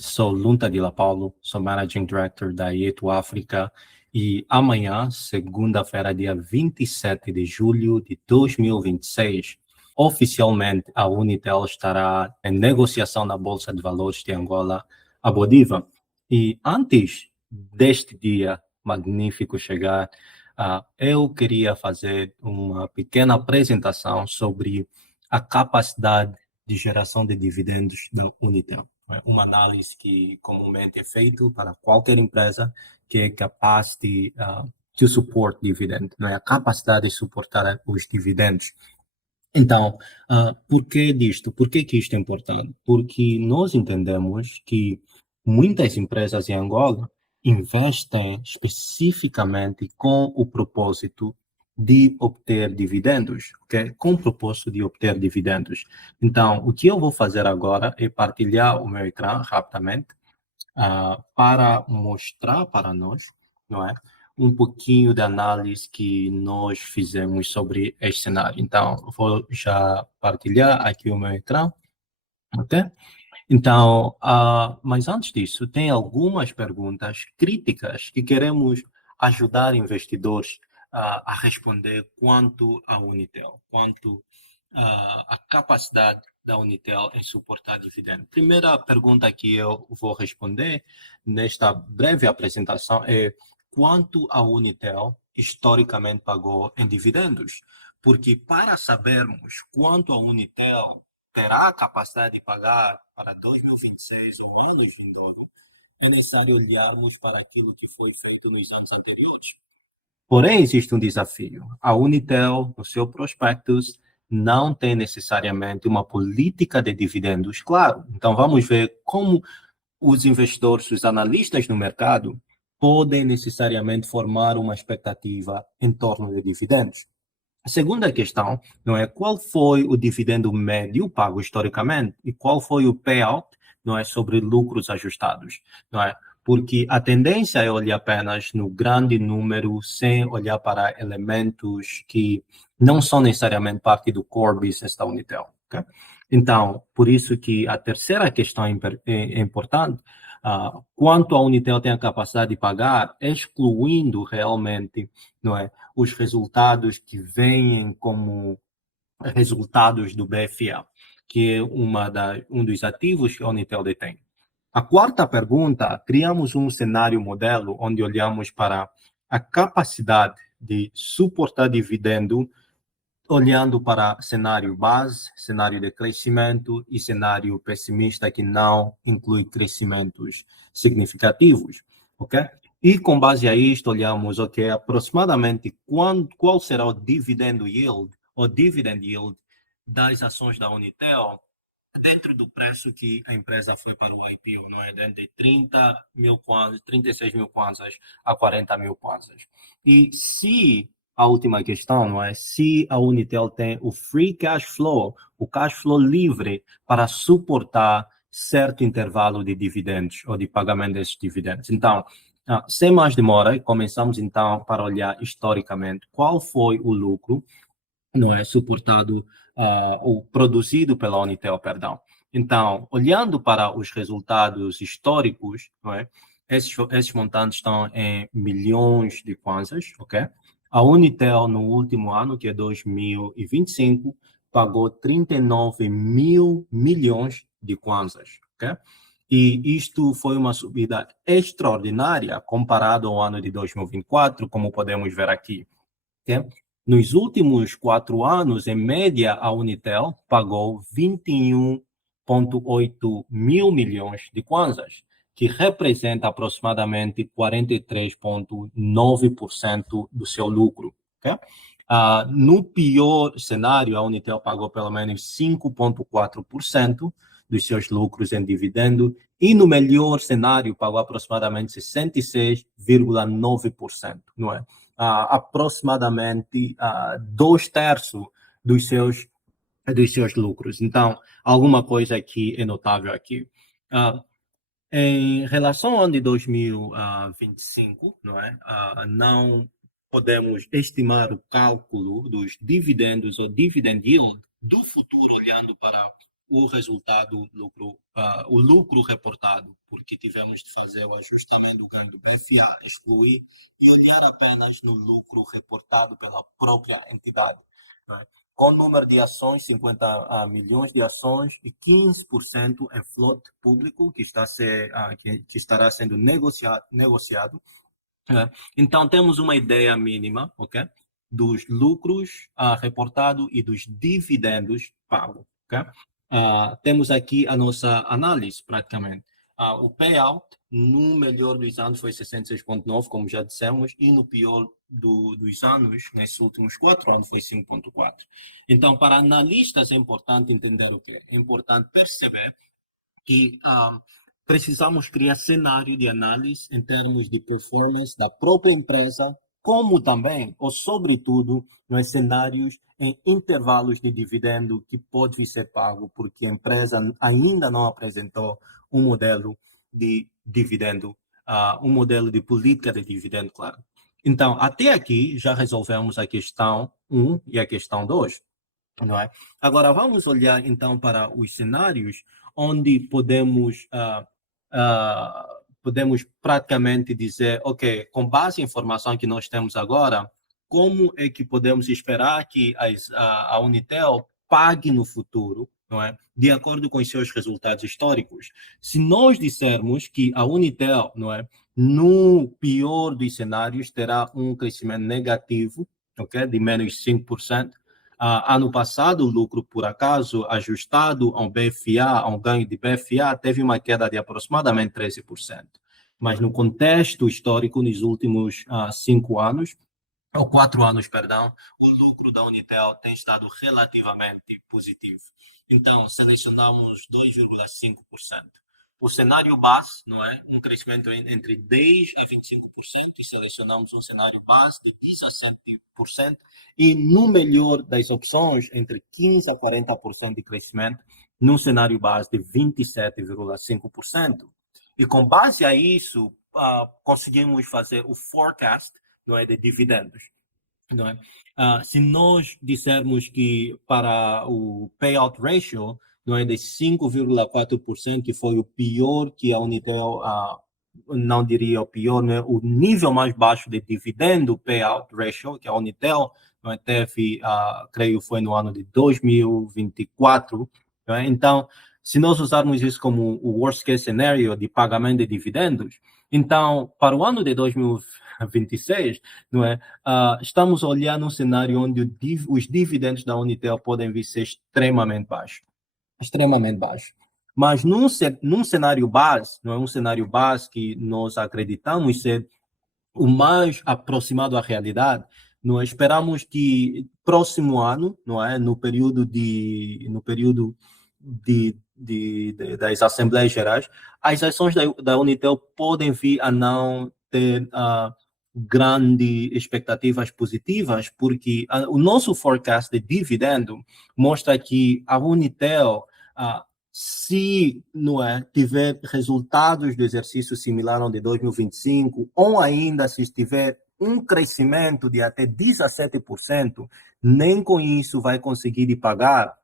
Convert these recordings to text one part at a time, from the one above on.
Sou Lunta de La Paulo, sou Managing Director da Ieto África e amanhã, segunda-feira, dia 27 de julho de 2026, oficialmente a Unitel estará em negociação na Bolsa de Valores de Angola, a Bodiva. E antes deste dia magnífico chegar, eu queria fazer uma pequena apresentação sobre a capacidade de geração de dividendos da Unitel. Uma análise que comumente é feita para qualquer empresa que é capaz de to support dividend, não é? A capacidade de suportar os dividendos. Então, por que disto? Por que isto é importante? Porque nós entendemos que muitas empresas em Angola investem especificamente com o propósito de obter dividendos, ok? Com o propósito de obter dividendos. Então, o que eu vou fazer agora é partilhar o meu ecrã rapidamente, para mostrar para nós, não é? Um pouquinho da análise que nós fizemos sobre este cenário. Então, vou já partilhar aqui o meu ecrã, ok? Então, mas antes disso, tem algumas perguntas críticas que queremos ajudar investidores a responder quanto à Unitel, quanto à capacidade da Unitel em suportar dividendos. Primeira pergunta que eu vou responder nesta breve apresentação é quanto a Unitel historicamente pagou em dividendos, porque para sabermos quanto a Unitel terá a capacidade de pagar para 2026 ou anos vindouros, é necessário olharmos para aquilo que foi feito nos anos anteriores. Porém, existe um desafio. A Unitel, no seu prospectus, não tem necessariamente uma política de dividendos claro. Então, vamos ver como os investidores, os analistas no mercado, podem necessariamente formar uma expectativa em torno de dividendos. A segunda questão, não é, qual foi o dividendo médio pago historicamente e qual foi o payout, não é, sobre lucros ajustados, não é? Porque a tendência é olhar apenas no grande número sem olhar para elementos que não são necessariamente parte do core business da Unitel, okay? Então, por isso que a terceira questão é importante, quanto a Unitel tem a capacidade de pagar, excluindo realmente, não é, os resultados que vêm como resultados do BFA, que é um dos ativos que a Unitel detém. A quarta pergunta, criamos um cenário modelo onde olhamos para a capacidade de suportar dividendo, olhando para cenário base, cenário de crescimento e cenário pessimista que não inclui crescimentos significativos, ok? E com base a isto, olhamos, ok, aproximadamente qual será o dividend yield, ou dividend yield das ações da Unitel dentro do preço que a empresa foi para o IPO, não é? Dentro de 30 mil kwanzas, 36 mil kwanzas a 40 mil kwanzas. E se a última questão, não é? Se a Unitel tem o free cash flow, o cash flow livre para suportar certo intervalo de dividendos ou de pagamento desses dividendos. Então, sem mais demora, começamos então para olhar historicamente qual foi o lucro, não é, suportado ou produzido pela Unitel, perdão. Então, olhando para os resultados históricos, não é, esses montantes estão em milhões de kwanzas, ok? A Unitel, no último ano, que é 2025, pagou 39 mil milhões de kwanzas, ok? E isto foi uma subida extraordinária comparado ao ano de 2024, como podemos ver aqui. Okay? Nos últimos 4 anos, em média, a Unitel pagou 21,8 mil milhões de kwanzas, que representa aproximadamente 43,9% do seu lucro. Okay? No pior cenário, a Unitel pagou pelo menos 5,4% dos seus lucros em dividendo, e no melhor cenário, pagou aproximadamente 66,9%, não é? Aproximadamente 2/3 dos seus lucros. Então, alguma coisa aqui é notável aqui. Em relação ao ano de 2025, não é? Não podemos estimar o cálculo dos dividendos ou dividend yield do futuro olhando para o resultado, o lucro reportado porque tivemos de fazer o ajustamento do ganho do BFA, excluir e olhar apenas no lucro reportado pela própria entidade, né? Com o número de ações, 50 milhões de ações e 15% em float público que estará sendo negociado, né? Então, temos uma ideia mínima, ok? Dos lucros reportados e dos dividendos pagos, ok? Temos aqui a nossa análise, praticamente. O payout, no melhor dos anos, foi 66,9, como já dissemos, e no pior dos anos, nesses últimos 4 anos, foi 5,4. Então, para analistas, é importante entender o quê? É importante perceber que precisamos criar cenário de análise em termos de performance da própria empresa, como também, ou sobretudo, nos cenários em intervalos de dividendo que pode ser pago, porque a empresa ainda não apresentou um modelo de dividendo, um modelo de política de dividendo, claro. Então, até aqui, já resolvemos a questão 1 e a questão 2. Não é? Agora, vamos olhar, então, para os cenários onde podemos praticamente dizer, ok, com base em informação que nós temos agora, como é que podemos esperar que a Unitel pague no futuro, não é? De acordo com os seus resultados históricos. Se nós dissermos que a Unitel, não é, no pior dos cenários, terá um crescimento negativo, ok, de menos 5%, ano passado, o lucro, por acaso, ajustado ao BFA, ao ganho de BFA, teve uma queda de aproximadamente 13%. Mas no contexto histórico, nos últimos 5 anos, ou 4 anos, perdão, o lucro da Unitel tem estado relativamente positivo. Então, selecionamos 2,5%. O cenário base, não é? Um crescimento entre 10% a 25%, e selecionamos um cenário base de 17%, e no melhor das opções, entre 15% a 40% de crescimento, num cenário base de 27,5%. E com base a isso, conseguimos fazer o forecast, não é, de dividendos. Não é? Se nós dissermos que para o payout ratio, não é, de 5,4%, que foi o pior que a Unitel, não diria o pior, né, o nível mais baixo de dividendo payout ratio que a Unitel, não é, teve, creio foi no ano de 2024. Não é? Então, se nós usarmos isso como o worst case scenario de pagamento de dividendos, então, para o ano de 2026, não é? Estamos olhando um cenário onde os dividendos da Unitel podem vir ser extremamente baixos. Extremamente baixos. Mas num cenário base, não é um cenário base que nós acreditamos ser o mais aproximado à realidade, não é? Esperamos que próximo ano, não é, no período das Assembleias Gerais, as ações da Unitel podem vir a não ter grandes expectativas positivas, porque o nosso forecast de dividendo mostra que a Unitel, se não é, tiver resultados do exercício similar ao de 2025, ou ainda se tiver um crescimento de até 17%, nem com isso vai conseguir pagar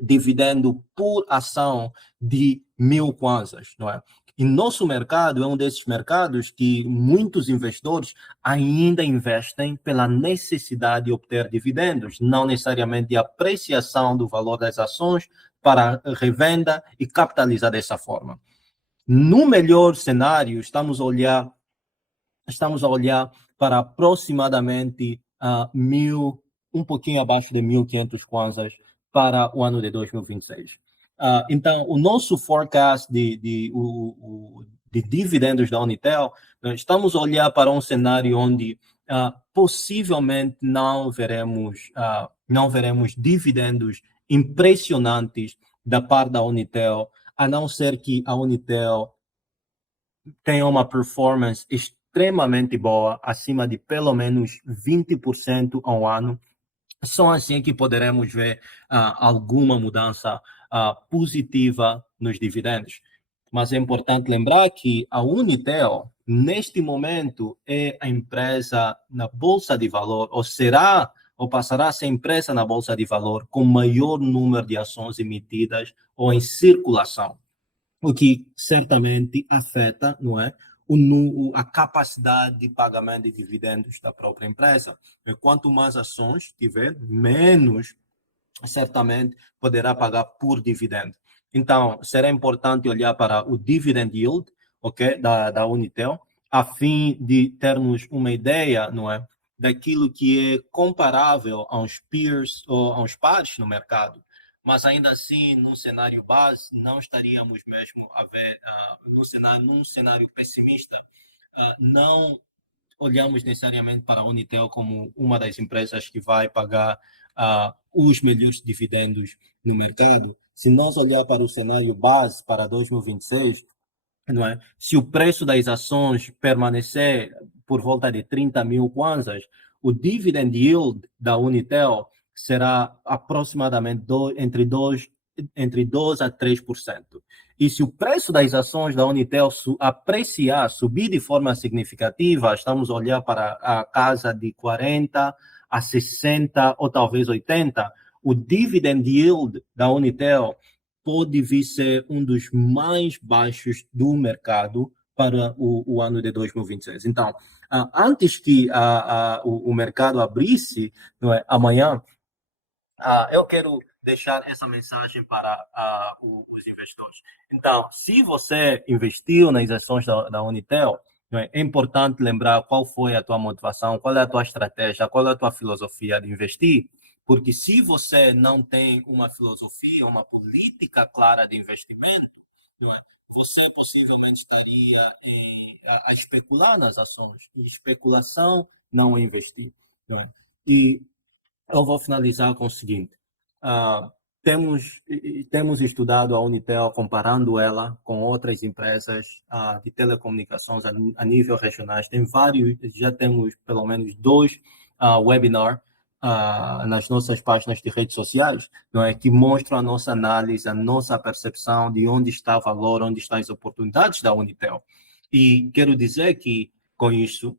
dividendo por ação de 1.000 kwanzas, não é? E nosso mercado é um desses mercados que muitos investidores ainda investem pela necessidade de obter dividendos, não necessariamente de apreciação do valor das ações para revenda e capitalizar dessa forma. No melhor cenário, estamos a olhar para aproximadamente um pouquinho abaixo de 1.500 kwanzas para o ano de 2026. Então, o nosso forecast de dividendos da Unitel, estamos a olhar para um cenário onde possivelmente não veremos dividendos impressionantes da parte da Unitel, a não ser que a Unitel tenha uma performance extremamente boa, acima de pelo menos 20% ao ano. Só assim que poderemos ver alguma mudança positiva nos dividendos. Mas é importante lembrar que a Unitel, neste momento, é a empresa na Bolsa de Valor, ou será, ou passará a ser empresa na Bolsa de Valor com maior número de ações emitidas ou em circulação. o que certamente afeta, não é, a capacidade de pagamento de dividendos da própria empresa. Quanto mais ações tiver, menos certamente poderá pagar por dividendo. Então, será importante olhar para o dividend yield, ok, da Unitel, a fim de termos uma ideia, não é, daquilo que é comparável aos peers ou aos pares no mercado. Mas ainda assim, num cenário base, não estaríamos mesmo a ver, num cenário pessimista, não olhamos necessariamente para a Unitel como uma das empresas que vai pagar os melhores dividendos no mercado. Se nós olhar para o cenário base para 2026, não é? Se o preço das ações permanecer por volta de 30 mil kwanzas, o dividend yield da Unitel será aproximadamente entre 2 a 3%. E se o preço das ações da Unitel apreciar, subir de forma significativa, estamos a olhar para a casa de 40 a 60 ou talvez 80, o dividend yield da Unitel pode vir ser um dos mais baixos do mercado para o ano de 2026. Então, antes que o mercado abrisse, não é, amanhã, eu quero deixar essa mensagem para os investidores. Então, se você investiu nas ações da Unitel, é importante lembrar qual foi a tua motivação, qual é a tua estratégia, qual é a tua filosofia de investir, porque se você não tem uma filosofia, uma política clara de investimento, não é? Você possivelmente estaria a especular nas ações. E especulação não é investir. Não é? E eu vou finalizar com o seguinte: ah, temos estudado a Unitel, comparando ela com outras empresas de telecomunicações a nível regional. Tem vários, já temos pelo menos dois webinars nas nossas páginas de redes sociais, não é, que mostram a nossa análise, a nossa percepção de onde está o valor, onde estão as oportunidades da Unitel. E quero dizer que, com isso,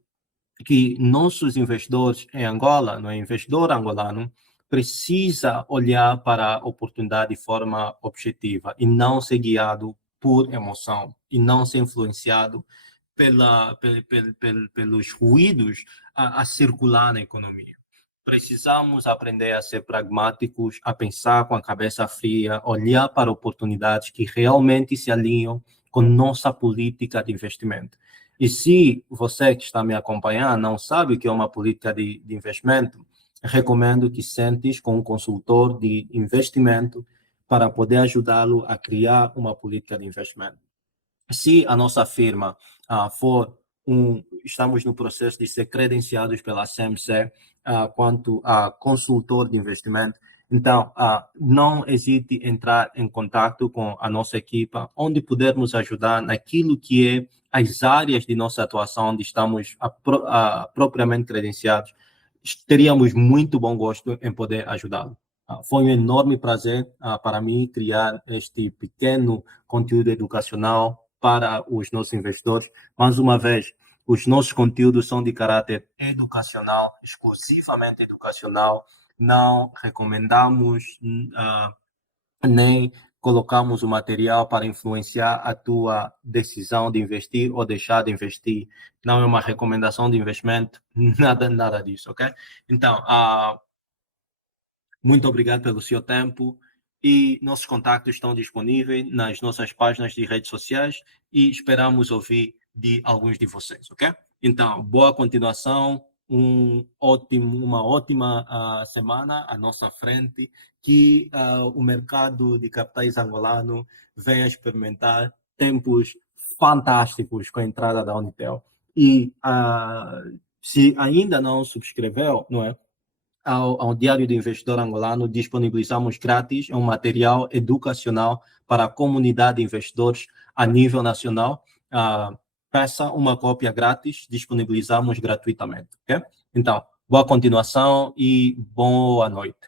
que nossos investidores em Angola, no investidor angolano, precisa olhar para a oportunidade de forma objetiva e não ser guiado por emoção e não ser influenciado pelos ruídos a circular na economia. Precisamos aprender a ser pragmáticos, a pensar com a cabeça fria, olhar para oportunidades que realmente se alinham com nossa política de investimento. E se você que está me acompanhando não sabe o que é uma política de investimento, recomendo que sentes com um consultor de investimento para poder ajudá-lo a criar uma política de investimento. Se a nossa firma estamos no processo de ser credenciados pela CMC quanto a consultor de investimento, então não hesite em entrar em contato com a nossa equipa, onde pudermos ajudar naquilo que é as áreas de nossa atuação, onde estamos propriamente credenciados. Teríamos muito bom gosto em poder ajudá-lo. Foi um enorme prazer para mim criar este pequeno conteúdo educacional para os nossos investidores. Mais uma vez, os nossos conteúdos são de caráter educacional, exclusivamente educacional. Não recomendamos nem colocamos o material para influenciar a tua decisão de investir ou deixar de investir. Não é uma recomendação de investimento, nada disso, ok? Então, muito obrigado pelo seu tempo e nossos contatos estão disponíveis nas nossas páginas de redes sociais e esperamos ouvir de alguns de vocês, ok? Então, boa continuação, uma ótima semana à nossa frente, que o mercado de capitais angolano venha experimentar tempos fantásticos com a entrada da Unitel. E se ainda não subscreveu, não é? Ao Diário do Investidor Angolano, disponibilizamos grátis um material educacional para a comunidade de investidores a nível nacional. Peça uma cópia grátis, disponibilizamos gratuitamente. Okay? Então, boa continuação e boa noite.